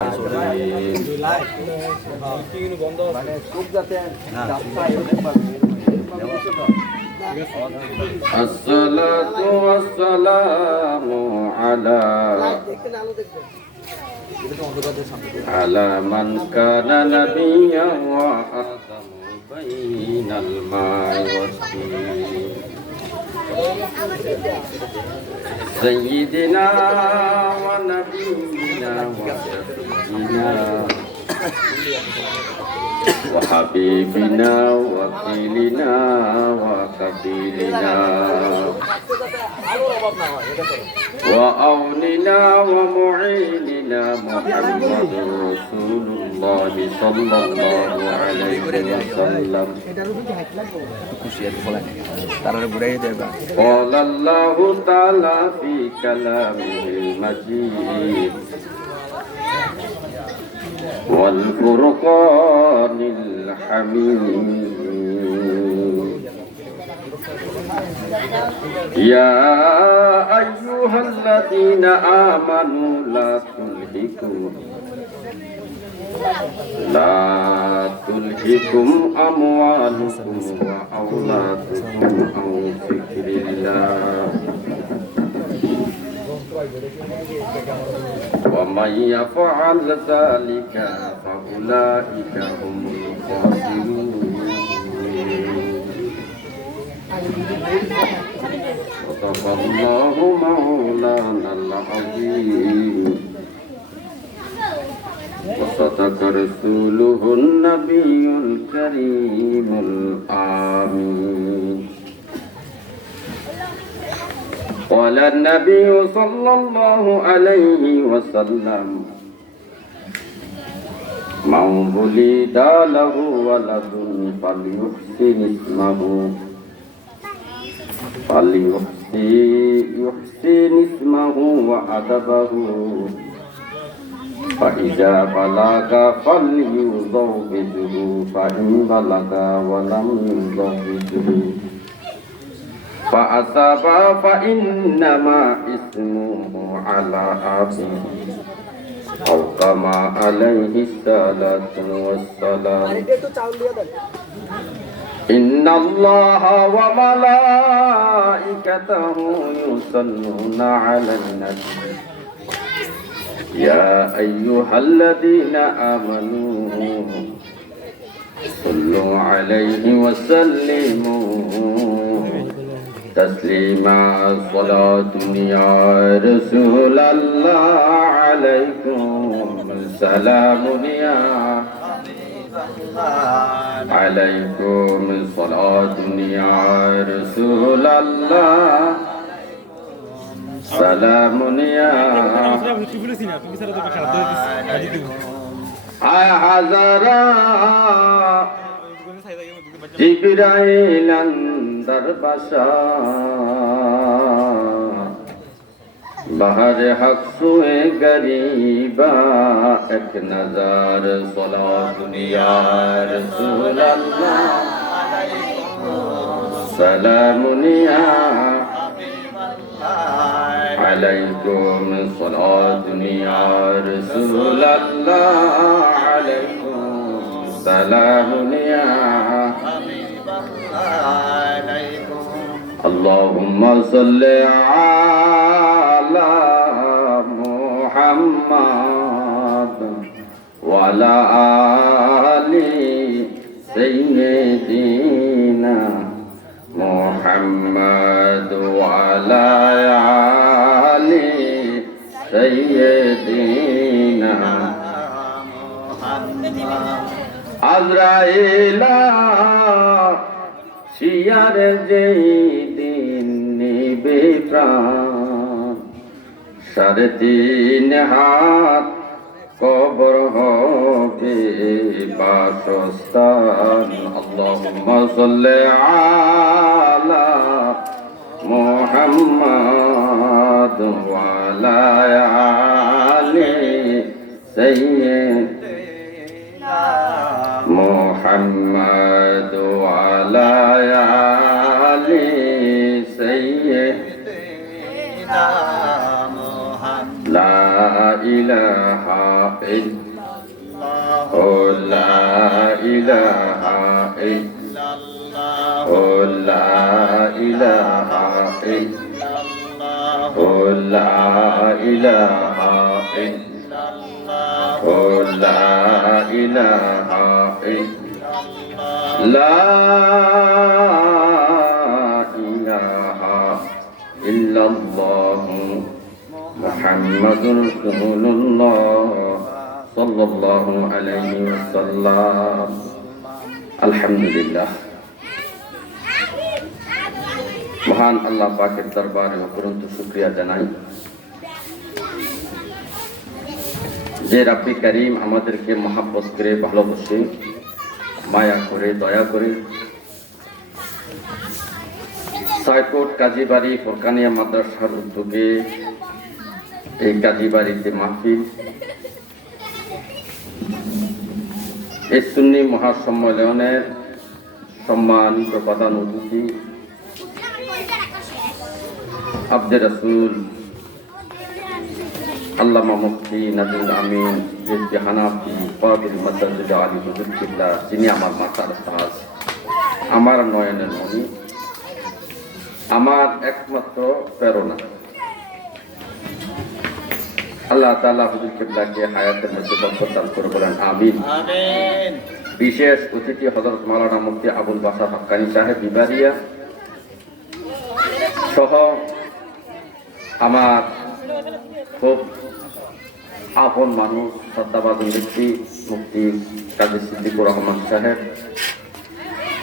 الصلاة والسلام على من كان نبيا وآدم بين الماء والطين سيدنا ونبينا وشفينا وحبيبنا وكيلنا وكفيلنا وأولنا ومعيننا محمد رسول الله صلى الله عليه وسلم. قال الله تعالى في كلامه المجيد والفرقان الحميد يا أيها الذين آمنوا لا تلهكم أموالكم وأولادكم عن ذكر الله ومن يفعل ذلك فأولئك هم الخاسرون. صدق الله مولانا العظيم وصدق رسوله النبي الكريم الآمين. قال النبي صلى الله عليه وسلم من ولد له ولد فليحسن اسمه وأدبه فإذا بلغ فليزوجه فإن بلغ ولم يزوجه فأصاب فإنما اسمه على أبيه أو كما عليه الصلاة والسلام. إن الله وملائكته يصلون على النبي يا أيها الذين آمنوا صلوا عليه وسلموا تسليما. صلاة يا رسول الله عليكم سلام يا عليكم صلاة يا رسول الله سلام يا حضرا جبرائيل اندر بشا بہر حق سوئے غریبا ایک نظر صلاة یا رسول اللہ سلام یا علیکم صلاة یا رسول اللہ علیکم سلام یا اللهم صل على محمد وعلى آل سيدنا محمد وعلى آل سيدنا আজরাইল শিয়ার যেই দিন নিবে প্রাণ 3.5 হাত কবর হবে বাসস্থান। আল্লাহুম্মা সাল্লি আলা মুহাম্মাদ ওয়া আলা আলি সাইয়্যিদিনা মুহাম্মাদ ওয়া আলা আলি সাইয়্যিদিনা মুহাম্মাদ। লা ইলাহা ইল্লাল্লাহ লা ইলাহা ইল্লাল্লাহ লা ইলাহা ইল্লাল্লাহ লা ইলাহা ইল্লাল্লাহ লা ইলাহা ইল্লাল্লাহ লা ইলাহা ইল্লাল্লাহ মুহাম্মাদুর রাসূলুল্লাহ সাল্লাল্লাহু আলাইহি ওয়াসাল্লাম। আলহামদুলিল্লাহ, মহান আল্লাহ পাকের দরবারে অপরন্ত শুকরিয়া জানাই যে রাব্বি করিম আমাদেরকে মহাব্বত করে, ভালোবাসে, মায়া করে, দয়া করে সাইকোট কাজীবাড়ি ফরকানিয়া মাদ্রাসার উদ্যোগে এই কাজীবাড়িতে মাহফিল, এই সুন্নি মহাসম্মেলনের সম্মানিত প্রধান অতিথি আব্দে রাসূল আল্লামা মুফতি নাজরুল আমিন রিজভী হানাফি কাদরি মাদ্রাসা আলী হুজুর কিবলা, যিনি আমার মাথার তাজ, আমার নয়নের মণি, আমার একমাত্র প্রেরণা। আল্লাহ তাআলা হুজুর কিবলাকে হায়াতের মধ্যে বরকত দান করে বলেন আমিন। বিশেষ অতিথি হযরত মাওলানা মুফতি আবুল বাশার হক্কানী সাহেব বিবারিয়া সহ আমার খুব আপন মানুষ, শ্রদ্ধাভাজন ব্যক্তি মুফতি কাজী সিদ্দিকুর রহমান সাহেব,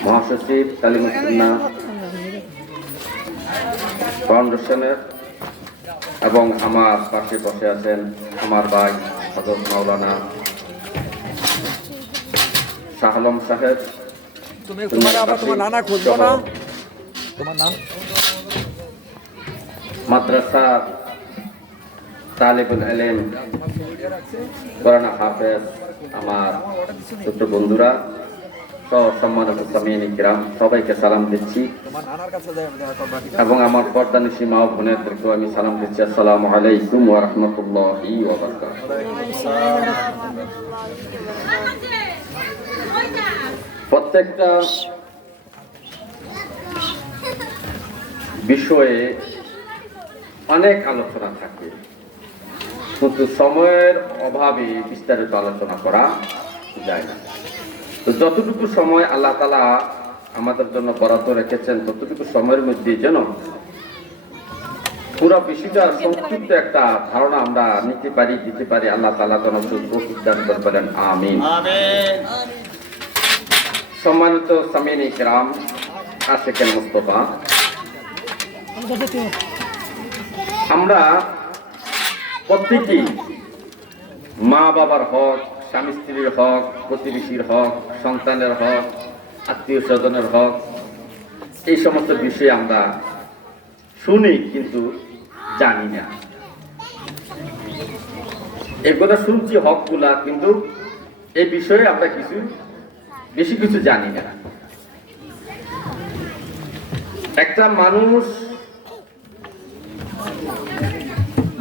মহাসচিব তালিমুস সুন্নাহ ফাউন্ডেশনের, এবং আমার পাশে বসে আছেন আমার ভাই হযরত মাওলানা শাহ আলম সাহেব, মাদ্রাসার তালিবুল ইলম, কোরআন হাফেজ, আমার ছোট বন্ধুরা সহ সম্মানিত মুসলিমিন কিরাম, সবাইকে সালাম দিচ্ছি এবং আমার পর্দানিশী মা ও বোনেদেরকেও আমি সালাম দিচ্ছি। আসসালামু আলাইকুম ওয়া রাহমাতুল্লাহি ওয়া বারাকাতুহু। প্রত্যেকটা বিষয়ে অনেক আলোচনা থাকে, কিন্তু সময়ের অভাবে বিস্তারিত আলোচনা করা যায় না। তো যতটুকু সময় আল্লাহ তাআলা আমাদের জন্য বরাদ্দ রেখেছেন, ততটুকু সময়ের মধ্যে যেন পুরো বিষয়টার সংক্ষিপ্ত একটা ধারণা আমরা দিতে পারি। আল্লাহ তাআলা যেন তৌফিক দান করেন, আমিন। সম্মানিত সামিনী কিরাম, আশিকান মুস্তাফা, আমরা প্রত্যেকেই মা বাবার হক, স্বামী স্ত্রীর হক, প্রতিবেশীর হক, সন্তানের হক, আত্মীয় স্বজনের হক, এই সমস্ত বিষয়ে আমরা শুনি কিন্তু জানি না। এগুলো শুনছি হকগুলা, কিন্তু এই বিষয়ে আমরা বেশি কিছু জানি না। একটা মানুষ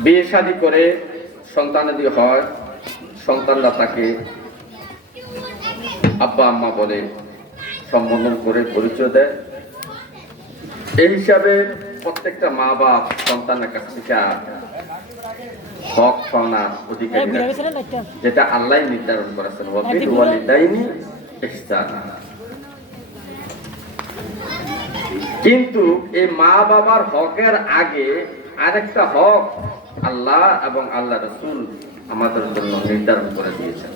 বিয়ে শাদী করে সন্তানাদি হয়, সন্তানরা তাকে আব্বা আম্মা বলে সম্বোধন করে পরিচয় দেয়। এই হিসাবে প্রত্যেকটা মা বাপ সন্তানের কাছ থেকে হক পাওনার অধিকারী, যেটা আল্লাহ নির্ধারণ করেছেন, ওয়াবিল ওয়ালিদাইনি ইহসানা। কিন্তু এই মা বাবার হকের আগে আরেকটা হক আল্লাহ এবং আল্লাহ রাসূল আমাদের জন্য নির্ধারণ করে দিয়েছেন।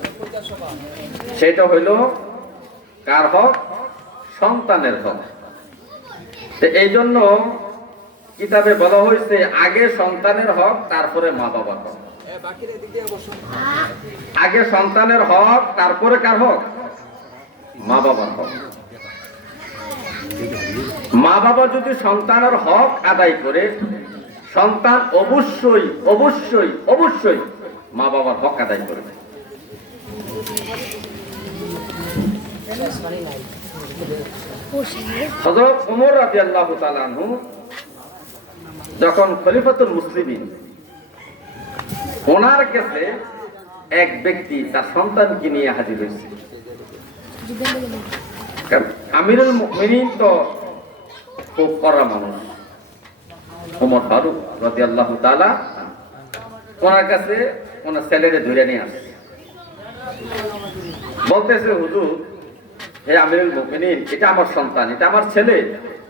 সেটা হইল কার হক? সন্তানের হক। এই জন্য কিতাবে বলা হয়েছে আগে সন্তানের হক, তারপরে মা বাবার হক। আগে সন্তানের হক, তারপরে কার হক? মা বাবার হক। মা বাবা যদি সন্তানের হক আদায় করে, সন্তান অবশ্যই অবশ্যই অবশ্যই মা বাবার হক আদায় করবে। হযরত ওমর রাদিয়াল্লাহু তাআলা আনহু যখন খলিফাতুল মুসলিমিন ওনার কাছে এক ব্যক্তি তার সন্তানকে নিয়ে হাজির হয়েছে। আমিরুল মুমিনিন তো খুব কড়া মানুষ, ওমর ফারুক রাদিয়াল্লাহু তাআলা ওনার কাছে ওনার ছেলেরে ধরে নিয়ে আসে, বলতেছে হুজুর, হে আমিরুল মুমিনিন, এটা আমার সন্তান, এটা আমার ছেলে,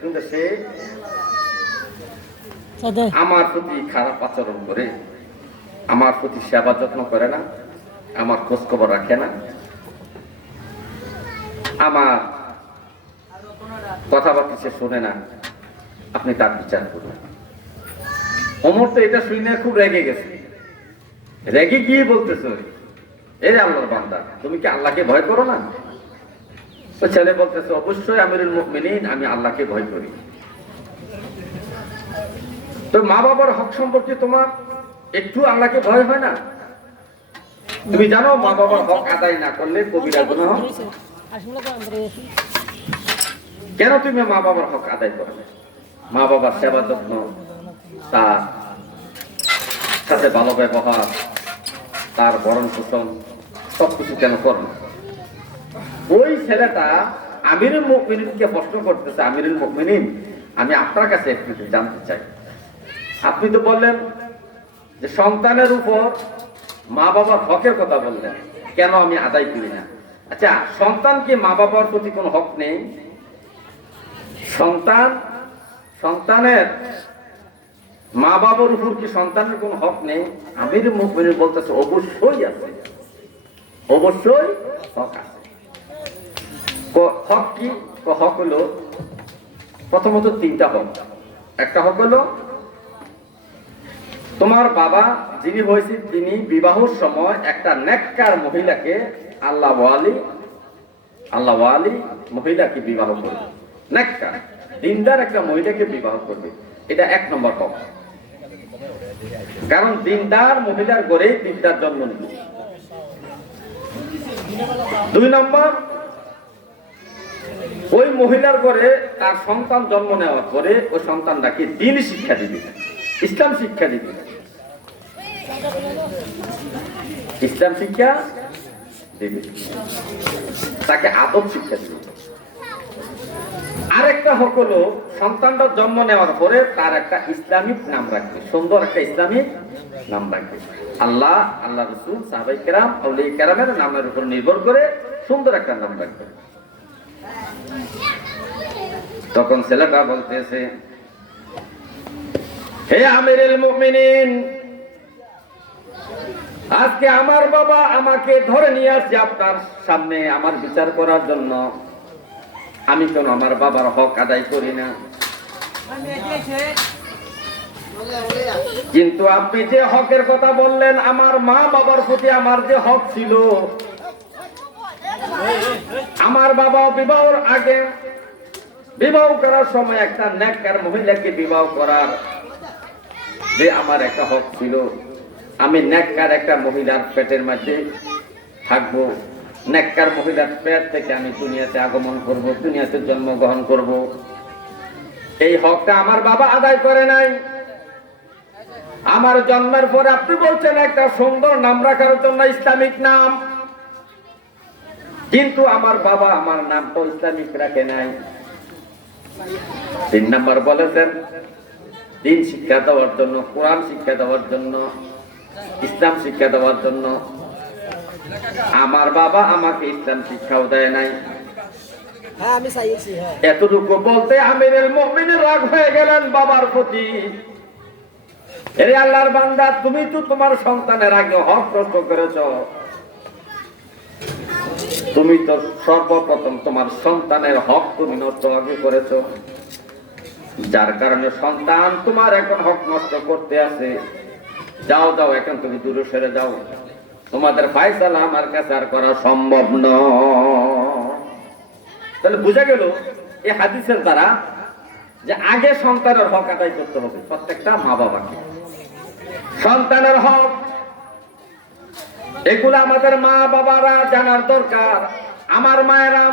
কিন্তু সে আমার প্রতি খারাপ আচরণ করে, আমার প্রতি সেবা যত্ন করে না, আমার খোঁজ খবর রাখে না, আমার কথাবার্তা সে শোনে না, আপনি তার বিচার করুন। ওমর তো এটা শুনে খুব রেগে গেছে, রেগে গিয়ে বলতেছে, এ আল্লাহর বান্দা, তুমি কি আল্লাহকে ভয় করো না? তো ছেলে বলতেছে, অবশ্যই আমিরুল মুমিনিন, আমি আল্লাহকে ভয় করি। তো মা বাবার হক সম্পর্কে তোমার একটু আল্লাহকে ভয় হয় না? তুমি জানো মা বাবার হক আদায় না করলে কবিরা গুনাহ। কেন তুমি মা বাবার হক আদায় করো না? মা বাবার সেবা যত্ন, তার সাথে ভালো ব্যবহার, তার ভরণ পোষণ সবকিছু কেন করো না? ওই ছেলেটা আমিরুল মুমিনিনকে প্রশ্ন করতেছে, আমিরুল মুমিনিন, আমি আপনার কাছে একটু জানতে চাই, আপনি তো বললেন যে সন্তানের উপর মা বাবার হকের কথা বললেন, কেন আমি আদায় করি না? আচ্ছা, সন্তান কি মা বাবার প্রতি কোনো হক নেই? সন্তানের মা বাবার উপর কি সন্তানের কোনো হক নেই? আমিরুল মুমিনিন বলতেছে, অবশ্যই আছে, অবশ্যই হক আছে। হক কি? হক হলো প্রথমত তিনটা হক। একটা হক হলো তোমার বাবা যিনি হয়েছে তিনি বিবাহের সময় একটা নেককার মহিলাকে, আল্লাহ ওয়ালি মহিলাকে বিবাহ করবে, নেককার দিনদার একটা মহিলাকে বিবাহ করবে, এটা এক নম্বর হক। কারণ দিনদার মহিলার ঘরে দিনদার জন্ম নিবে। দুই নম্বর, ওই মহিলার ঘরে তার সন্তান জন্ম নেওয়ার পরে ওই সন্তানটাকে দ্বীন শিক্ষা দিবে, ইসলাম শিক্ষা দিবে, ইসলাম শিক্ষা দিবে, তাকে আদব শিক্ষা দিবে। আরেকটা হক হলো সন্তানটা জন্ম নেওয়ার পরে তার একটা ইসলামিক নাম রাখবে, সুন্দর একটা ইসলামিক নাম রাখবে। আল্লাহ রাসূল, সাহাবায়ে কেরাম, আউলিয়া কেরামের নামের উপর নির্ভর করে সুন্দর একটা নাম রাখবে। তখন ছেলেটা বলতেছে, হে আমিরুল মুমিনিন, আজকে আমার বাবা আমাকে ধরে নিয়ে আসছে আপনার সামনে আমার বিচার করার জন্য, আমি কেন আমার বাবার হক আদায় করি না? কিন্তু আপনি যে হকের কথা বললেন, আমার মা বাবার প্রতি আমার যে হক ছিল, আমার বাবা বিবাহের আগে বিবাহ করার সময় একটা নেককার মহিলাকে বিবাহ করার যে আমার একটা হক ছিল, আমি নেককার একটা মহিলার পেটের মধ্যে থাকবো, নেককার মহিলার পেট থেকে আমি দুনিয়াতে আগমন করব, দুনিয়াতে জন্মগ্রহণ করব, এই হকটা আমার বাবা আদায় করে নাই। আমার জন্মের পরে আপনি বলছেন একটা সুন্দর নাম রাখার জন্য, ইসলামিক নাম, কিন্তু আমার বাবা আমার নাম তো ইসলামিক রাখে নাই। 3 নাম্বার বলেছেন দ্বীন শিক্ষা দেওয়ার জন্য, কোরআন শিক্ষা দেওয়ার জন্য, ইসলাম শিক্ষা দেওয়ার জন্য। আমার বাবা আমাকে ইসলাম শিক্ষাও দেয় নাই। এতটুকু বলতে আমিরুল মুমিনিন রাগ হয়ে গেলেন বাবার প্রতি। এরে আল্লাহর বান্দা, তুমি তো তোমার সন্তানের আগে হক নষ্ট করেছ, তুমি তো সর্বপ্রথম তোমার সন্তানের হক তুমি নষ্ট আগে করেছ, যার কারণে সন্তান তোমার এখন হক নষ্ট করতে আছে। যাও এখন তুমি দূরে সরে যাও, তোমাদের ফায়সালা আমার কাছে আর করা সম্ভব নয়। তাহলে বোঝা গেল এই হাদিসের দ্বারা যে আগে সন্তানের হক আদায় করতে হবে, প্রত্যেকটা মা বাবাকে সন্তানের হক, এগুলো আমাদের মা বাবারা জানার দরকার। আমার মায়েরা,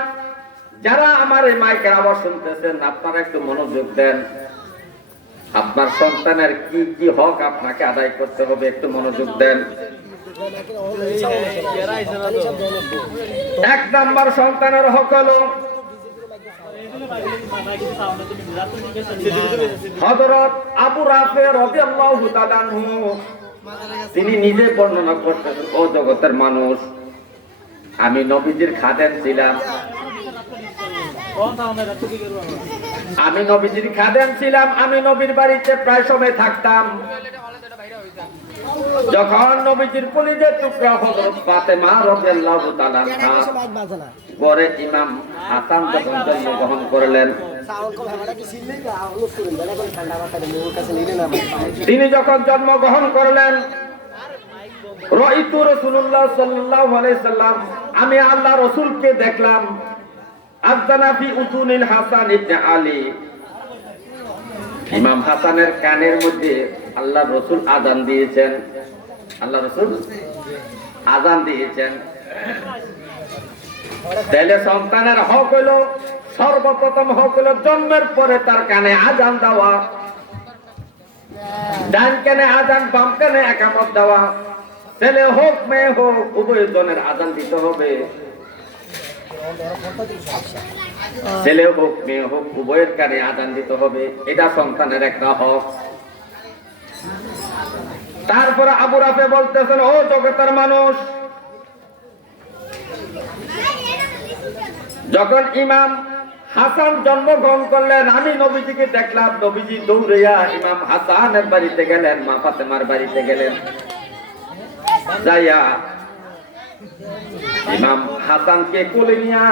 যারা আমার এই মাইকের আওয়াজ শুনতেছেন, আপনারা একটু মনোযোগ দেন। আপনার সন্তানের কি কি হক আপনাকে আদায় করতে হবে, একটু মনোযোগ দেন। 1 নাম্বার সন্তানের হক হলো হযরত আবু রাফি রাদিয়াল্লাহু তাআলা আনহু তিনি নিজে বর্ণনা করতেছেন, ও জগতের মানুষ, আমি নবীজির খাদেম ছিলাম। আমি নবীর বাড়িতে প্রায় সময় থাকতাম। যখন নবীজির কলিজার টুকরা হযরত ফাতেমা রাদিয়াল্লাহু তাআলা পরে ইমাম হাসান যখন জন্মগ্রহণ করলেন, তিনি যখন জন্মগ্রহণ করলেন, রাইতু রাসূলুল্লাহ সাল্লাল্লাহু আলাইহি সাল্লাম, আমি আল্লাহ রাসূলকে দেখলাম, আযযানা ফি উযুনিল হাসান ইবনে আলী, ইমাম হাসানের কানের মধ্যে আল্লাহ রাসূল আযান দিয়েছেন। আল্লাহ রাসূল আযান দিয়েছেন। তাহলে সন্তানের হক হলো, সর্বপ্রথম হক হলো জন্মের পরে তার কানে আযান দেওয়া, ডান কানে আযান, বাম কানে ইকামত দেওয়া। ছেলে হোক মেয়ে হোক উভয় জনের আযান দিতে হবে। ছেলে হোক মেয়ে হোক উভয়ের কানে আযান দিতে হবে, এটা সন্তানের একটা হক। তারপরে আবু রাফি বলতেছেন, ও জগতের মানুষ, যখন ইমাম হাসান জন্মগ্রহণ করলেন, আমি নবীজিকে দেখলাম, নবীজি দৌড়িয়া ইমাম হাসানের বাড়িতে গেলেন, মা ফাতেমার বাড়িতে গেলেন। যাইয়া ইমাম হাসানকে কোলে নিয়া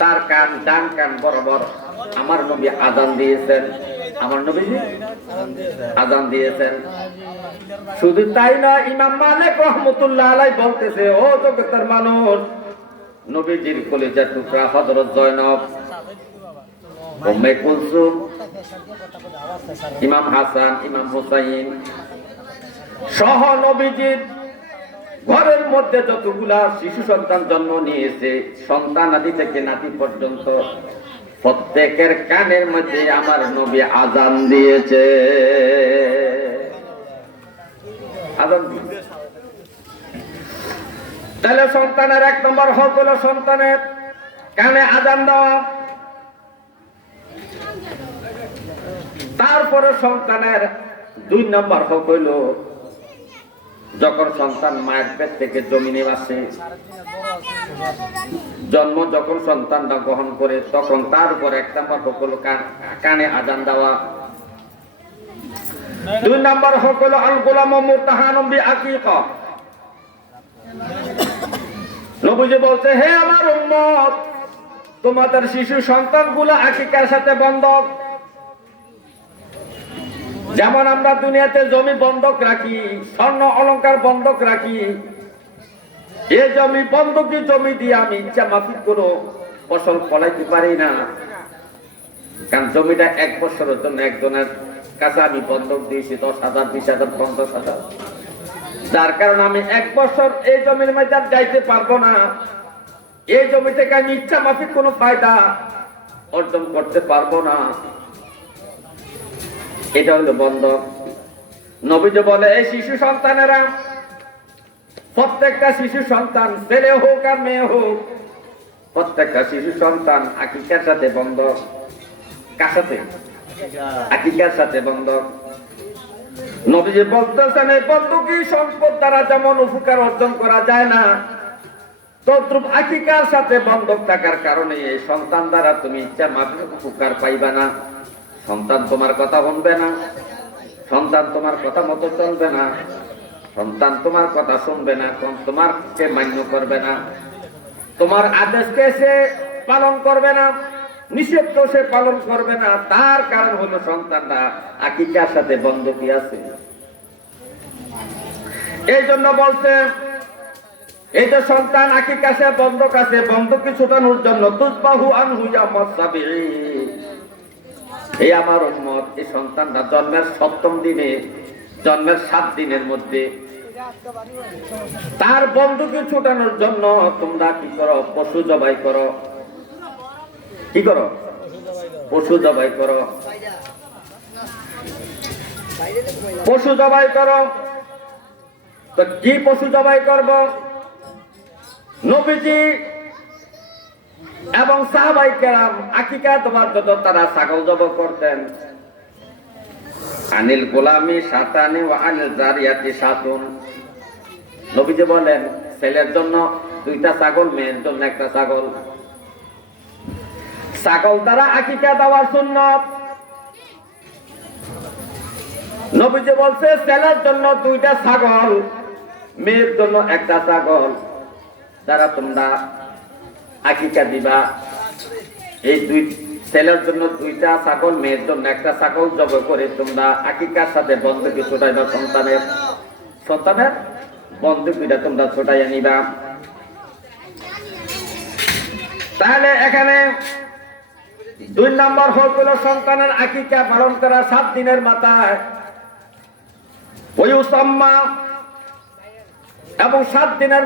তার কান, ডান কান বরাবর আমার নবী আযান দিয়েছেন। আমার নবীজি আযান দিয়েছেন। শুধু তাই না, ইমাম মালিক রাহমাতুল্লাহ আলাইহি বলতেছে, ও জগতের মানুষ, নবীজির কলিজার টুকরা হযরত জয়নব, উম্মে কুলসুম, ইমাম হাসান, ইমাম হুসাইন সহ নবীজির ঘরের মধ্যে যতগুলা শিশু সন্তান জন্ম নিয়েছে, সন্তান আদি থেকে নাতি পর্যন্ত, প্রত্যেকের কানের মধ্যে আমার নবী আযান দিয়েছে। আযান দিয়েছে। তাহলে সন্তানের 1 নম্বর হক হলো সন্তানের কানে আযান দেওয়া। তারপরে সন্তানের 2 নম্বর হক হলো, যখন সন্তান মায়ের পেট থেকে জমিনে আসে, জন্ম যখন সন্তানটা গ্রহণ করে, তখন তার উপর 1 নম্বর হক হলো কানে আযান দেওয়া। 2 নম্বর হক হলো আল গোলাম মুরতাহানুম বি আকিকা। নবীজি বলছে, হে আমার উম্মত, তোমাদের শিশু সন্তানগুলো আকিকার সাথে বন্ধক। যেমন আমরা দুনিয়াতে জমি বন্ধক রাখি, স্বর্ণ অলংকার বন্ধক রাখি, এই জমি বন্ধকি জমি দিয়ে আমি ইচ্ছা মাফিক কোনো ফসল ফলাইতে পারি না, কারণ জমিটা 1 বছরের জন্য একজনের কাছে আমি বন্ধক দিয়েছি 10,000, 20,000, 50,000। যার কারণে আমি 1 বছর এই জমির মধ্যে যাইতে পারবো না, এই জমি থেকে আমি ইচ্ছা মাফিক কোনো ফায়দা অর্জন করতে পারবো না, এটা হলো বন্ধক। নবীজি বলে, এই শিশু সন্তানেরা, প্রত্যেকটা শিশু সন্তান, ছেলে হোক আর মেয়ে হোক, প্রত্যেকটা শিশু সন্তান আকিকার সাথে বন্ধক। কার সাথে? আকিকার সাথে বন্ধক। নবীজি বলতেছেন, এই বন্ধকি সম্পদ দ্বারা যেমন উপকার অর্জন করা যায় না, তদ্রূপ আকিকার সাথে বন্ধক থাকার কারণে এই সন্তান দ্বারা তুমি ইচ্ছা মাফিক উপকার পাইবা না। সন্তান তোমার কথা শুনবে না, সন্তান তোমার কথা মতো চলবে না, সন্তান তোমার কথা শুনবে না, তোমারকে মান্য করবে না, তোমার আদেশকে সে পালন করবে না, নিষেধ সে পালন করবে না। তার কারণ হলো সন্তানরা আকিকার সাথে বন্ধকি আছে। এই জন্য বলছে, এই যে সন্তান আকিকার সাথে বন্ধক আছে, বন্ধকি ছুটানোর জন্য তুজবাহু আনহু ইয়াউমাস সাবঈ, এই আমার উম্মত, এই সন্তানটা জন্মের 7ম দিনে, জন্মের 7 দিনের মধ্যে তার বন্ধুকে ছুটানোর জন্য তোমরা কি করো? পশু জবাই করো। কি করো? পশু জবাই করো। পশু জবাই করো। তো কি পশু জবাই করব? নবীজি এবং সাহাবায়ে কেরাম আকিকা দেওয়ার জন্য তারা ছাগল জবাই করতেন। আনিল গোলামি শাতানি ওয়া আনিল জারিয়াতি শাতুন। নবীজি বলেন ছেলের জন্য 2টা ছাগল, মেয়ের জন্য 1টা ছাগল। ছাগল দ্বারা আকিকা দেওয়ার সুন্নাত। নবীজি বলছে ছেলের জন্য 2টা ছাগল, মেয়ের জন্য 1টা ছাগল। যারা তোমরা আকিকা দিবা, এই ছেলের জন্য 2টা ছাগল, মেয়ের জন্য 1টা ছাগল জবাই করে তোমরা আকিকার সাথে বন্ধুকে ছোটাইবা। সন্তানের বন্ধুকিটা তোমরা ছোটাইয়া নিবা। তাহলে এখানে 2 নম্বর হলো সন্তানের আকিকা পালন করা 7 দিনের মাথায়। ওই উসাম্মা এবং 7 দিনের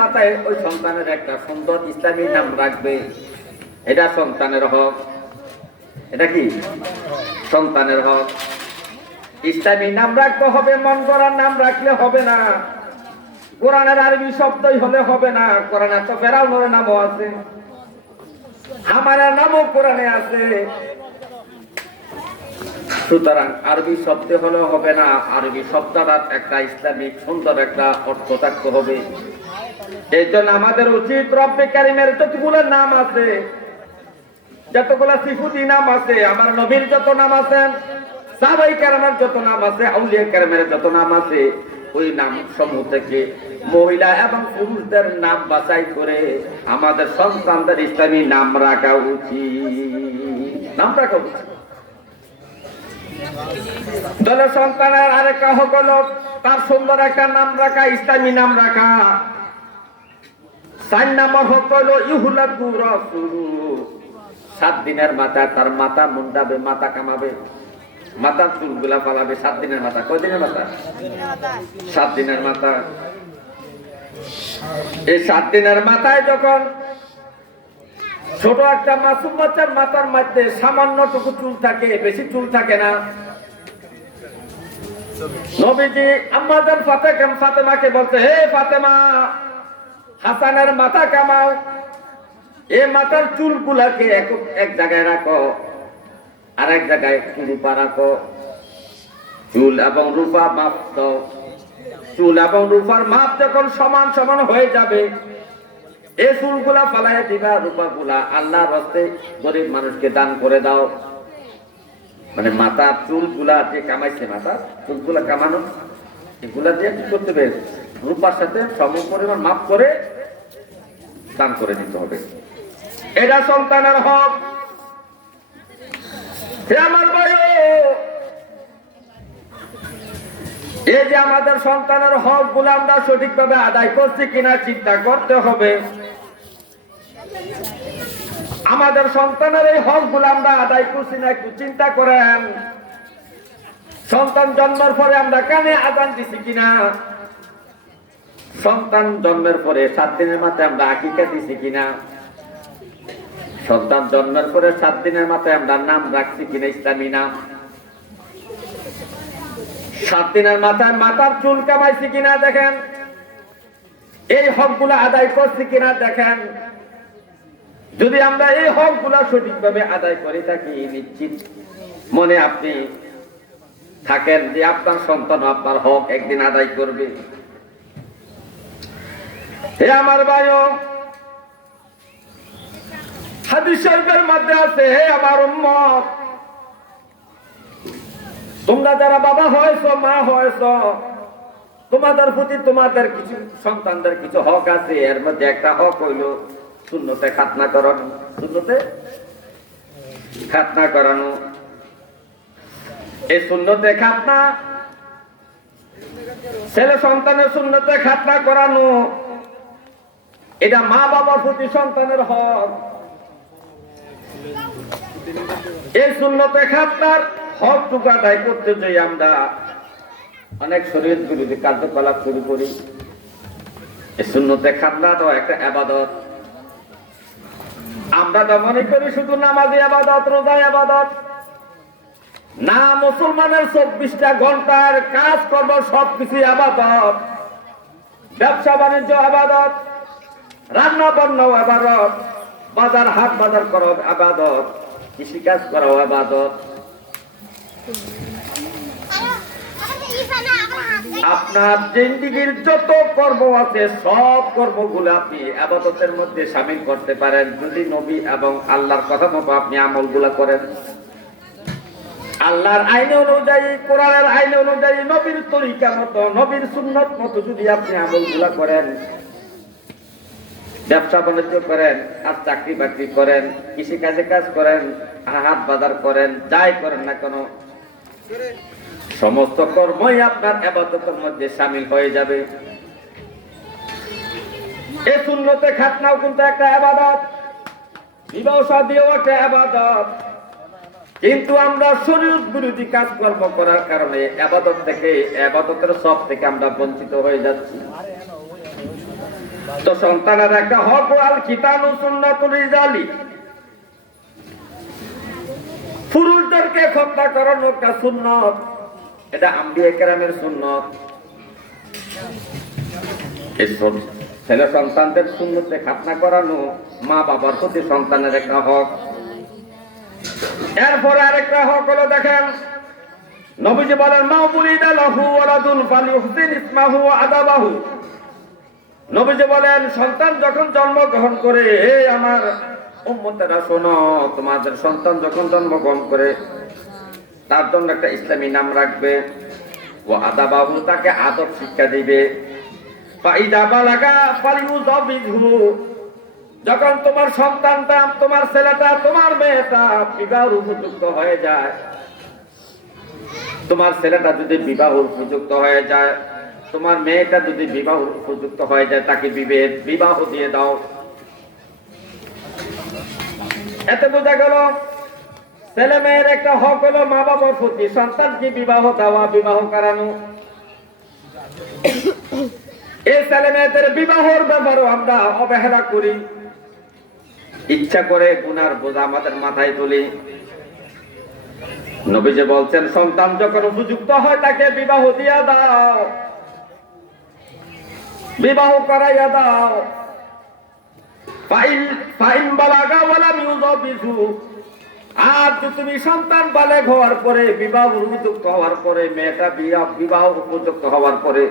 মাথায় ওই সন্তানের একটা সুন্দর ইসলামী নাম রাখবে। এটা সন্তানের হক। এটা কি সন্তানের হক? ইসলামী নাম রাখতে হবে, মন গড়ার নাম রাখলে হবে না। কোরআনের আরবি শব্দই হলে হবে না। কোরআনে তো ফেরাউনের নামও আছে, হামানের নামও কোরআনে আছে। সুতরাং আরবি শব্দ হলে হবে না, আরবি শব্দটার একটা ইসলামিক সুন্দর একটা অর্থ থাকতে হবে। এই জন্য আমাদের উচিত রব্বে কারিমের যতগুলো নাম আছে, যতগুলো সিফাতি নাম আছে, আমার নবীর যত নাম আছে, সাহাবায়ে কেরামের যত নাম আছে, আউলিয়া কেরামের যত নাম আছে, ওই নাম সমূহ থেকে মহিলা এবং পুরুষদের নাম বাছাই করে আমাদের সন্তানদের ইসলামী নাম রাখা উচিত। দলের সন্তানের আরেকটা হক হলো তার সুন্দর একটা নাম রাখা, ইসলামী নাম রাখা। 4 নম্বর হক হলো ইহুলাদু রাসূলু। 7 দিনের মাথায় তার মাথা মুন্ডাবে, মাথা কামাবে, মাথার চুলগুলা পালাবে। 7 দিনের মাথা। কয় দিনের মাথা? 7 দিনের মাথা। এই 7 দিনের মাথায় যখন ছোট একটা মাসুম বাচ্চার মাথার মধ্যে সামান্যটুকু চুল থাকে, বেশি চুল থাকে না, নবীজি আম্মা জান ফাতেমাকে বলতে, হে ফাতেমা, হাসানের মাথা কামাও, এই মাথার চুলগুলাকে এক জায়গায় রাখো, আর এক জায়গায় রূপা রাখো। চুল এবং রূপা মাপ দাও। চুল এবং রূপার মাপ যখন সমান সমান হয়ে যাবে, এই চুলগুলা পালাইয়া দিবা, রূপাগুলা আল্লাহর রাস্তে গরিব মানুষকে দান করে দাও। মানে মাথার চুলগুলা যে কামাইছে, মাথার চুলগুলা কামানো, এগুলা দিয়ে কি করতে হবে? রূপার সাথে সম পরিমাণ মাপ করে দান করে দিতে হবে। এটা সন্তানের হক। হে আমার ভাই, এই যে আমাদের সন্তানের হক গুলো আমরা সঠিকভাবে আদায় করছি কিনা চিন্তা করতে হবে। আমাদের সন্তানের এই হক গুলো আমরা আদায় করছি না একটু চিন্তা করেন। সন্তান জন্মের পরে আমরা কানে আজান দিছি কিনা? সন্তান জন্মের পরে 7 দিনের মাথায় আমরা আকিকা দিছি কিনা? সন্তান জন্মের পরে 7 দিনের মাথায় আমরা নাম রাখছি কিনা, ইসলামী নাম? 7 দিনের মাথায় মাথার চুল কামাইছি কিনা দেখেন। এই হক গুলা আদায় করছি কিনা দেখেন। যদি আমরা এই হক গুলা সঠিকভাবে আদায় করে থাকি, নিশ্চিত মনে আপনি থাকেন যে আপনার সন্তান আপনার হক একদিন আদায় করবে। হে আমার ভাইও, হাদিস শরীফের মধ্যে আছে, হে আমার উম্মত, তোমরা যারা বাবা হয়েছো, মা হয়েছো, তোমাদের প্রতি তোমাদের কিছু সন্তানদের কিছু হক আছে। এর মধ্যে একটা হক হইল সুন্নতে খাতনা করানো। সুন্নতে খাতনা করানো। এই সুন্নতে খাতনা, ছেলে সন্তানের সুন্নতে খাতনা করানো, এটা মা বাবার প্রতি সন্তানের হক। এই সুন্নতে খাতনার হকটুকু আদায় করতে যাই আমরা অনেক শরীয়ত বিরোধী কার্যকলাপ শুরু করি। এই সুন্নতে খাতনা তো একটা ইবাদত। আমরা তো মনে করি শুধু নামাজি ইবাদত, রোজা ইবাদত, না মুসলমানের 24টা ঘন্টার কাজ কর্ম সবকিছু আবাদত, ব্যবসা বাণিজ্য আবাদত, রান্না বান্নাও আবাদত, বাজার হাট বাজার করা আবাদত, কৃষিকাজ করাও আবাদত। আপনার জিন্দেগীর যত কর্ম আছে সব কর্মগুলো আপনি আবাদতের মধ্যে শামিল করতে পারেন যদি নবী এবং আল্লাহর কথা মতো আপনি আমলগুলো করেন। আল্লাহর আইন অনুযায়ী, কোরআনের আইন অনুযায়ী, নবীর তরিকা মতো, নবীর সুন্নত মতো যদি আপনি আমলগুলো করেন, ব্যবসা বাণিজ্য করেন, আর চাকরি বাকরি করেন, কৃষি কাজে কাজ করেন, হাট বাজার করেন, যাই করেন না কেন, সমস্ত কর্মই আপনার ইবাদতের মধ্যে শামিল হয়ে যাবে। এই সুন্নতে খাতনাও কিন্তু একটা ইবাদত, বিবাহ শাদীও একটা ইবাদত। কিন্তু আমরা শরীয়ত বিরোধী কাজকর্ম করার কারণে ইবাদত থেকে, ইবাদতের সব থেকে আমরা বঞ্চিত হয়ে যাচ্ছি। তো সন্তানের একটা হক আল কিতাবু সুন্নাতুল রিজালি, পুরুষদেরকে খতনা করানো একটা সুন্নত, এটা আম্বিয়া কেরামের সুন্নত। এই ছেলে সন্তানদের সুন্নতে খাতনা করানো মা বাবার প্রতি সন্তানের একটা হক। এরপরে আরেকটা হক হলো, দেখেন নবীজি বলেন মা বুলিদা লাহু ওয়ালাদুন ফালিউহসিন ইসমাহু ওয়া আদাবাহু। নবীজি বলেন সন্তান যখন জন্মগ্রহণ করে, হে আমার উম্মতেরা শোনো, তোমাদের সন্তান যখন জন্মগ্রহণ করে তার জন্য একটা ইসলামী নাম রাখবে, ও আদাবাহু, তাকে আদব শিক্ষা দিবে। ফাইদা বালাগা ফালিউযাবিহু, যখন তোমার সন্তানটা, তোমার ছেলেটা, তোমার মেয়েটা বিবাহ উপযুক্ত হয়ে যায়, তোমার ছেলেটা যদি বিবাহ উপযুক্ত হয়ে যায়, তোমার মেয়েটা যদি বিবাহ উপযুক্ত হয়ে যায়, তাকে বিবাহ দিয়ে দাও। এতে বোঝা গেল ছেলে মেয়ের একটা হক হলো মা বাবার প্রতি সন্তানকে বিবাহ দেওয়া, বিবাহ করানো। এই ছেলে মেয়েদের বিবাহের ব্যাপারও আমরা অবহেলা করি, ইচ্ছা করে গুনার বোঝা আমাদের মাথায় তুলি। নবীজি বলছেন সন্তান যখন উপযুক্ত হয় তাকে বিবাহ দিয়া দাও, বিবাহ করাইয়া দাও। ফাইন বালাগা ওয়ালাম ইউযাবিহু, আর তুমি সন্তান বালেগ হওয়ার পরে, বিবাহ উপযুক্ত হওয়ার পরে, মেয়েটা বিবাহ উপযুক্ত হওয়ার পরে,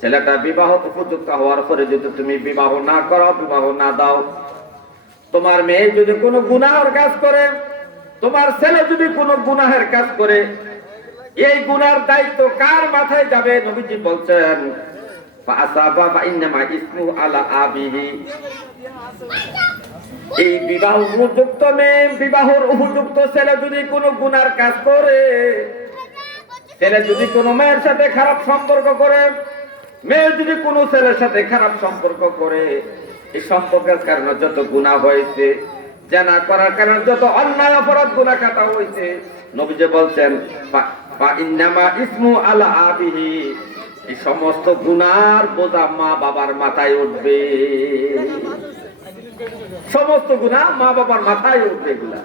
ছেলেটা বিবাহ উপযুক্ত হওয়ার পরে যদি তুমি বিবাহ না করো, বিবাহ না দাও, তোমার মেয়ে যদি কোনো গুনাহের কাজ করে, তোমার ছেলে যদি কোনো গুনাহের কাজ করে, এই গুনার দায়িত্ব কার মাথায় যাবে? নবীজি বলছেন ফাসাবা ফাইন্নামা ইসমু আলা আবিহি। এই বিবাহ উপযুক্ত মেয়ে, বিবাহের উপযুক্ত ছেলে যদি কোনো গুনার কাজ করে, ছেলে যদি কোনো মেয়ের সাথে খারাপ সম্পর্ক করে, মেয়ে যদি কোনো ছেলের সাথে খারাপ সম্পর্ক করে, এই সম্পর্কের কারণে যত গুনাহ হয়েছে, জানা করার কারণে যত অন্যায় অপরাধ গুনাহ কাটা হয়েছে, নবীজি বলছেন ফাইন্নামা ইসমু আলা আবিহি, এই সমস্ত গুনার বোঝা মা বাবার মাথায় উঠবে। সমস্ত গুনাহ মা বাবার মাথায় উঠবে, এগুলা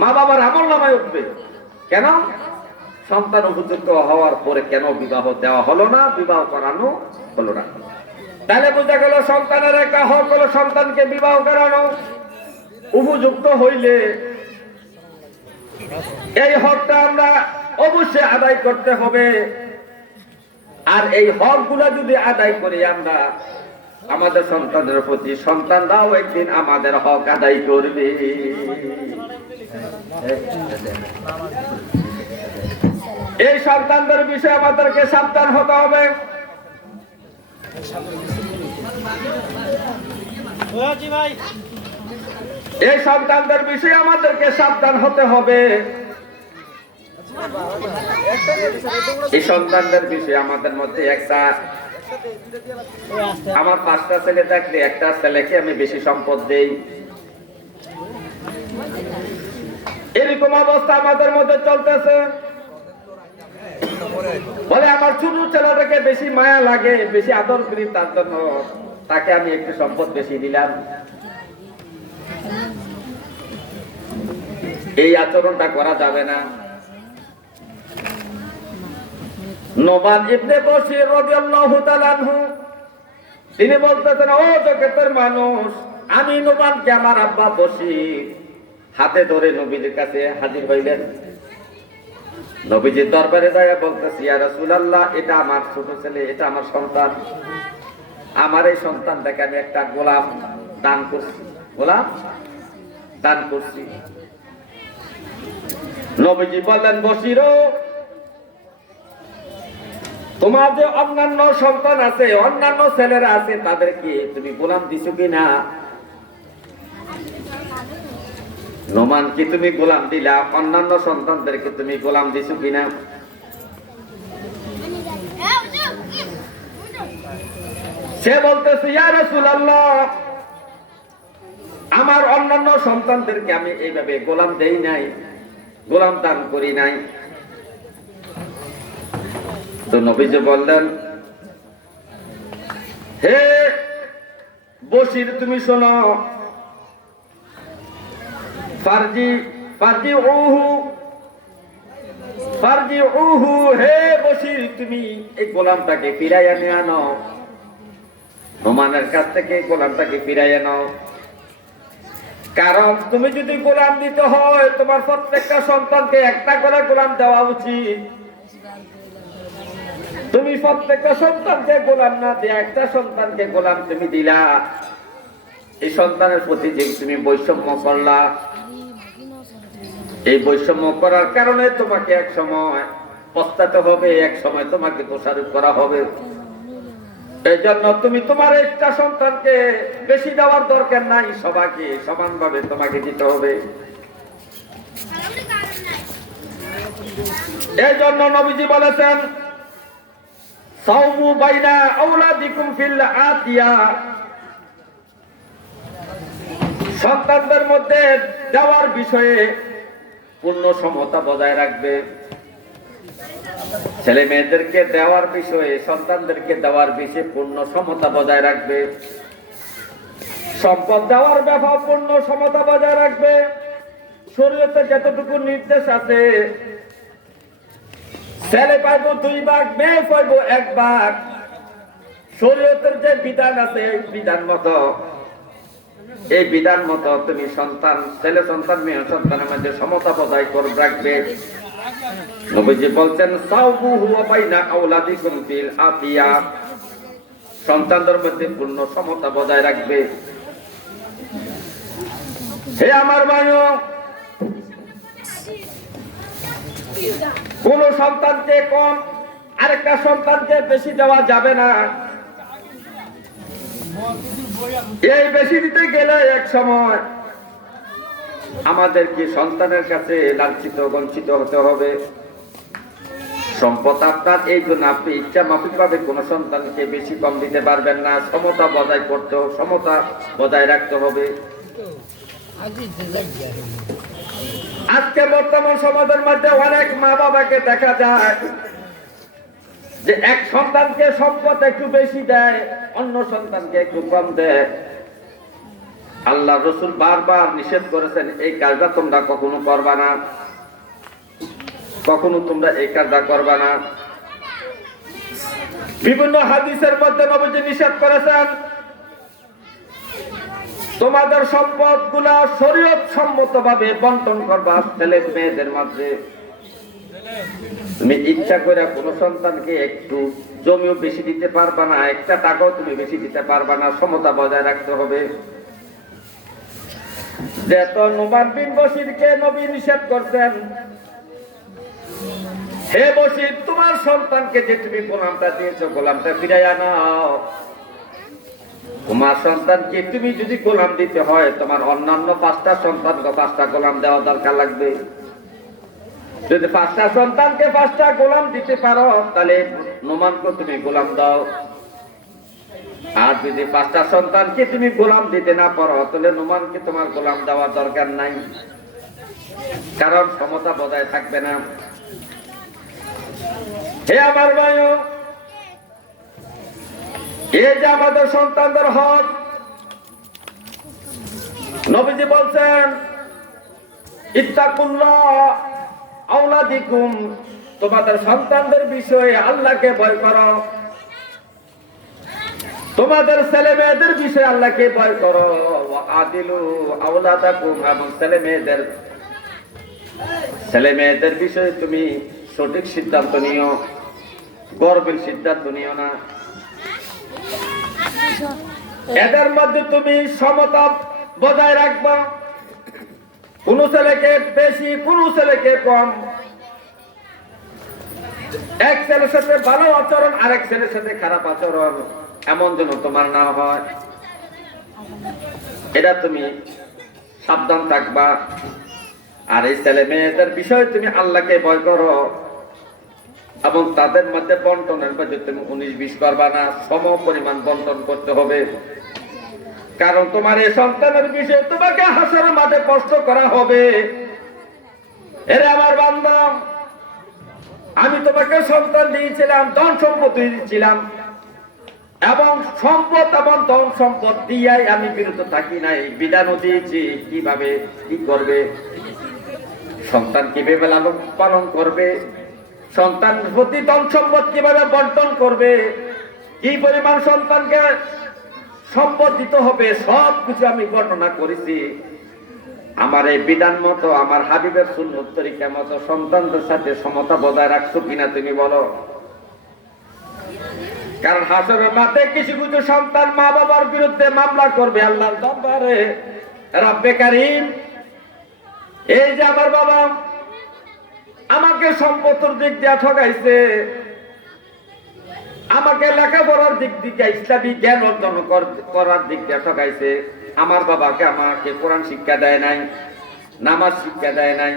মা বাবার আমলনামায় উঠবে। কেন? সন্তান উপযুক্ত হওয়ার পরে কেন বিবাহ দেওয়া হলো না, বিবাহ করানো হলো না? তাহলে বোঝা গেল সন্তানের একটা হক হলো সন্তানকে বিবাহ করানো। উপযুক্ত হইলে এই হকটা আমরা অবশ্যই আদায় করতে হবে। আর এই হক গুলা যদি আদায় করি আমরা আমাদের সন্তানের প্রতি, সন্তানরাও একদিন আমাদের হক আদায় করবে। এই সন্তানদের বিষয়ে আমাদেরকে সাবধান হতে হবে। এই সন্তানদের বিষয়ে আমাদেরকে সাবধান হতে হবে। এই সন্তানদের বিষয়ে আমাদের মধ্যে একটা, আমার 5টা ছেলে থাকলে একটা ছেলেকে আমি বেশি সম্পদ দেই, এরকম অবস্থা আমাদের মধ্যে চলতেছে। বলে আমার ছোট ছেলেটাকে বেশি মায়া লাগে, বেশি আদর করি, তার জন্য তাকে আমি একটু সম্পদ বেশি দিলাম। এই আচরণটা করা যাবে না। নোমান ইবনে বশির রাদিয়াল্লাহু তাআলা আনহু তিনি বলতেছেন, ও জগতের মানুষ, আমি নোমানকে আমার আব্বা বশির হাতে ধরে নবীজির কাছে হাজির হইলেন। নবীজির দরবারে যায় বলতেছি, ইয়া রাসূলুল্লাহ, এটা আমার ছোট ছেলে, এটা আমার সন্তান। আমার এই সন্তানটাকে আমি একটা গোলাম দান করছি, গোলাম দান করছি। নবীজি বললেন, বশির, তোমার যে অন্যান্য সন্তান আছে, অন্যান্য ছেলেরা আছে, তাদেরকে তুমি গোলাম দিছো কিনা? নোমান কি তুমি গোলাম দিলা? অন্যান্য সন্তানদেরকে তুমি গোলাম দিছো কিনা? সে বলতেছে, ইয়া রাসূলুল্লাহ, আমার অন্যান্য সন্তানদেরকে আমি এইভাবে গোলাম দেই নাই, গোলাম দান করি নাই। তো নবীজি বললেন, হে বশির, তুমি শোনো, হে বশির, তুমি এই গোলামটাকে ফিরাইয়া নিয়ে আনো, নোমানের কাছ থেকে গোলামটাকে ফিরাইয়া নাও। কারণ তুমি যদি গোলাম দিতে হয়, তোমার প্রত্যেকটা সন্তানকে একটা করে গোলাম দেওয়া উচিত। তুমি প্রত্যেকটা সন্তানকে গোলাম না দিয়ে একটা সন্তানকে গোলাম তুমি দিলা, এই সন্তানের প্রতি যে তুমি বৈষম্য করলা, এই বৈষম্য করার কারণে তোমাকে এক সময় পস্তাতে হবে, এক সময় তোমাকে দোষারোপ করা হবে। এই জন্য তুমি তোমার একটা সন্তানকে বেশি দেওয়ার দরকার নাই, সবাইকে সমানভাবে তোমাকে দিতে হবে। এই জন্য নবীজি বলেছেন, সাওমু বাইনা আওলাদিকুম ফিল আতিয়া, সন্তানদের মধ্যে দেওয়ার বিষয়ে পূর্ণ সমতা বজায় রাখবে। ছেলে মেয়েদেরকে দেওয়ার বিষয়ে, সন্তানদেরকে দেওয়ার বিষয়ে পূর্ণ সমতা বজায় রাখবে। সম্পদ দেওয়ার ব্যাপার পূর্ণ সমতা বজায় রাখবে। শরীয়তে যতটুকু নির্দেশ আছে, ছেলে পাইব 2 ভাগ, মেয়ে পাইব 1 ভাগ। শরীয়তের যে বিধান আছে, বিধান মতো, এই বিধান মতো তুমি সন্তান, ছেলে সন্তান, মেয়ে সন্তানের মধ্যে সমতা বজায় করে রাখবে। নবীজি বলছেন, সাওবুহু বাইনা আওলাদিকুম ফিল আতিয়া, সন্তানদের মধ্যে পূর্ণ সমতা বজায় রাখবে। হে আমার ভাইও, কোন সন্তানকে কম, আরেকটা সন্তানকে বেশি দেওয়া যাবে না। এই বেশি দিতে গেলে এক সময় আমাদেরকে সন্তানের কাছে লাঞ্ছিত বঞ্চিত হতে হবে। সম্পদ আপনার, এই জন্য আপনি ইচ্ছা মাফিক ভাবে কোন সন্তানকে বেশি কম দিতে পারবেন না। সমতা বজায় করতে, সমতা বজায় রাখতে হবে। আজকে বর্তমান সমাজের মধ্যে অনেক মা বাবাকে দেখা যায় যে এক সন্তানকে সম্পদ একটু বেশি দেয়, অন্য সন্তানকে একটু কম দেয়। আল্লাহ রাসূল বারবার নিষেধ করেছেন, এই কাজটা তোমরা কখনো করবা না, কখনো তোমরা এই কাজটা করবা না। বিভিন্ন হাদিসের মধ্যে নবীজি নিষেধ করেছেন, তোমাদের সম্পদ গুলা শরীয়ত সম্মত ভাবে বন্টন করবা ছেলে মেয়েদের মধ্যে। তুমি ইচ্ছা করে কোন সন্তানকে একটু জমিও বেশি দিতে পারবা না, একটা টাকাও তুমি বেশি দিতে পারবা না। সমতা বজায় রাখতে হবে। যেহেতু নোমান বিন বশিরকে নবী নিষেধ করছেন, হে বশির, তোমার সন্তানকে যে তুমি গোলামটা দিয়েছো, গোলামটা ফিরাইয়া নাও। তোমার সন্তানকে তুমি যদি গোলাম দিতে হয়, তোমার অন্যান্য 5টা সন্তানকে 5টা গোলাম দেওয়া দরকার লাগবে। যদি 5টা সন্তানকে 5টা গোলাম দিতে পারো, তাহলে নোমানকে তুমি গোলাম দাও। আর যদি 5টা সন্তানকে তুমি গোলাম দিতে না পারো, তাহলে নোমানকে তোমার গোলাম দেওয়ার দরকার নাই, কারণ সমতা বজায় থাকবে না। হে আমার ভাইও, এই যে আমাদের সন্তানদের হক, নবীজি বলছেন, ইত্তাকুল্লাহ আওলাদিকুম তোমাদের সন্তানদের বিষয়ে আল্লাহকে ভয় করো, তোমাদের ছেলে মেয়েদের বিষয়ে আল্লাহকে ভয় করো। আদিলু আওলাদাকুম, এবং ছেলে মেয়েদের বিষয়ে তুমি সঠিক সিদ্ধান্ত নিও, গর্বের সিদ্ধান্ত নিও না। এদের মধ্যে তুমি সমতা বজায় রাখবা, কোন ছেলেকে বেশি কোন ছেলেকে কম, এক ছেলের সাথে ভালো আচরণ আরেক ছেলের সাথে খারাপ আচরণ এমন যেন তোমার না হয়, এটা তুমি সাবধান থাকবা। আর এই ছেলে মেয়েদের বিষয়ে তুমি আল্লাহকে ভয় করো, এবং তাদের মধ্যে বন্টনের মধ্যে তুমি 19-20 করবা না, সম পরিমাণ বন্টন করতে হবে। কারণ তোমার এই সন্তানের বিষয়ে তোমাকে হাসরের মাঠে প্রশ্ন করা হবে। এরে আমার বান্দা, আমি তোমাকে সন্তান দিয়েছিলাম, ধন সম্পত্তি দিয়েছিলাম, এবং সম্পদ এবং ধন সম্পদ দিয়াই আমি বিরত থাকি নাই, বিধানও দিয়েছি কিভাবে কি করবে, সন্তান কিভাবে লালন পালন করবে, সন্তান প্রতি ধন সম্পদ কিভাবে বন্টন করবে, কি পরিমাণ সন্তানকে সম্পদ দিতে হবে, সব কিছু আমি বর্ণনা করেছি। আমার এই বিধান মতো, আমার হাবিবের সুন্নত তরিকা মতো সন্তানদের সাথে সমতা বজায় রাখছো কিনা তুমি বলো। কারণ হাসরের মাঠে কিছু কিছু সন্তান মা বাবার বিরুদ্ধে মামলা করবে আল্লাহর দরবারে, রব্বে কারীম, এই যে আমার বাবা আমাকে সম্পদের দিক দিয়ে ঠকাইছে, আমাকে লেখাপড়ার দিক দিয়ে ইসলামী জ্ঞান অর্জন করার দিক দিয়ে ঠকাইছে, আমার বাবাকে আমাকে কোরআন শিক্ষা দেয় নাই, নামাজ শিক্ষা দেয় নাই,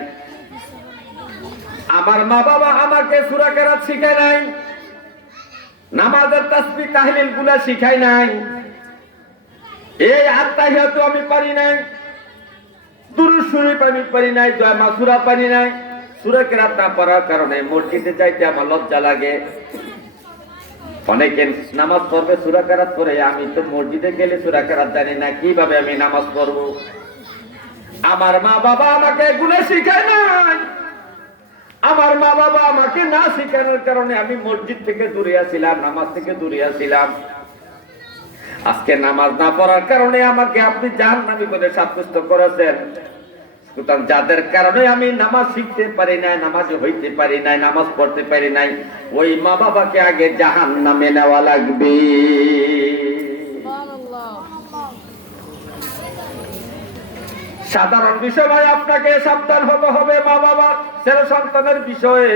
আমার মা বাবা আমাকে সূরা কেরাত শিখায় নাই, নামাজের তাসবিহ তাহলিল গুলা শিখায় নাই, এই আত্তাহিয়াতু আমি পারি নাই, দুরূদ শরীফ আমি পারি নাই, দোয়া মাসুরা পারি নাই, সূরা কেরাত না পড়ার কারণে মসজিদে যাইতে আমার লজ্জা লাগে। অনেকে নামাজ পড়বে সূরা কেরাত পড়ে, আমি তো মসজিদে গেলে সূরা কেরাত জানি না, কিভাবে আমি নামাজ পড়বো? আমার মা বাবা আমাকে এগুলো শিখায় নাই, আমার মা বাবা আমাকে না শিখানোর কারণে আমি মসজিদ থেকে দূরে আছিলাম, নামাজ থেকে দূরে আছিলাম। আজকে নামাজ না পড়ার কারণে আমাকে আপনি জাহান্নামী বলে সাব্যস্ত করেছেন। সুতরাং যাদের কারণে আমি নামাজ শিখতে পারি নাই, নামাজ হইতে পারি নাই, নামাজ পড়তে পারি নাই, ওই মা বাবাকে আগে জাহান্নামে নেওয়া লাগবে। সাধারণ বিষয় ভাই, আপনাকে সাবধান হতে হবে মা বাবা ছেলে সন্তানের বিষয়ে।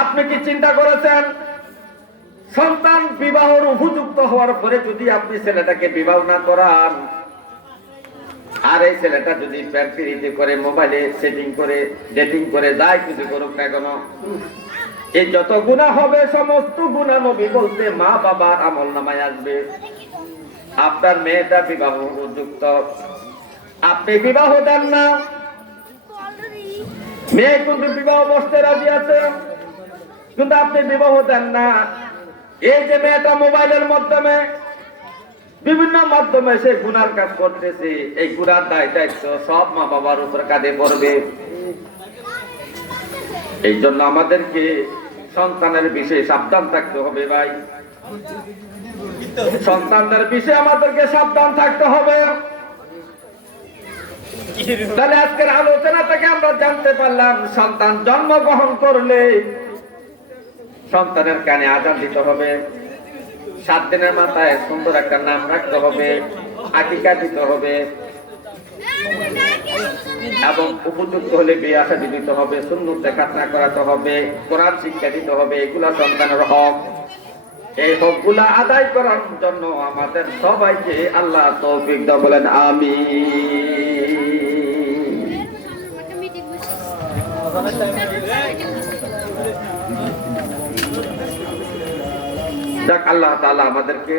আপনি কি চিন্তা করেছেন, সন্তান বিবাহের উপযুক্ত হওয়ার পরে যদি আপনি ছেলেটাকে বিবাহ না করান, আর এই ছেলেটা যদি প্যারপিরিতে করে, মোবাইলে সেটিং করে, ডেটিং করে, যাই কিছু করুক না কেন, এই যত গুনাহ হবে সমস্ত গুনাহ নবী বলতে মা বাবার আমল নামায় আসবে। আপনার মেয়েটা বিবাহ উপযুক্ত, আপনি বিবাহ দেন না, মেয়ে কিন্তু বিবাহ বসতে রাজি আছে, কিন্তু আপনি বিবাহ দেন না। এই যে মেয়েটা মোবাইলের মাধ্যমে বিভিন্ন মাধ্যমে সে গুনার কাজ করতেছে, এই গুনার দায় দায়িত্ব সব মা বাবার উপর কাঁধে পড়বে। এই জন্য আমাদেরকে সন্তানের বিষয়ে সাবধান থাকতে হবে ভাই, সন্তানদের বিষয়ে আমাদেরকে সাবধান থাকতে হবে। তাহলে আজকের আলোচনা থেকে আমরা জানতে পারলাম, সন্তান জন্মগ্রহণ করলে সন্তানের কানে আযান দিতে হবে, 7 দিনের মাথায় সুন্দর একটা নাম রাখতে হবে, আকিকা দিতে হবে, এবং উপযুক্ত হলে বিয়ে শাদী দিতে হবে, সুন্নত খাতনা করাতে হবে, কোরআন শিক্ষা দিতে হবে। এগুলা সন্তানের হক। এই হকগুলা আদায় করার জন্য আমাদের সবাইকে আল্লাহ তৌফিক দাও, বলেন আমিন। আল্লাহ তাআলা আমাদেরকে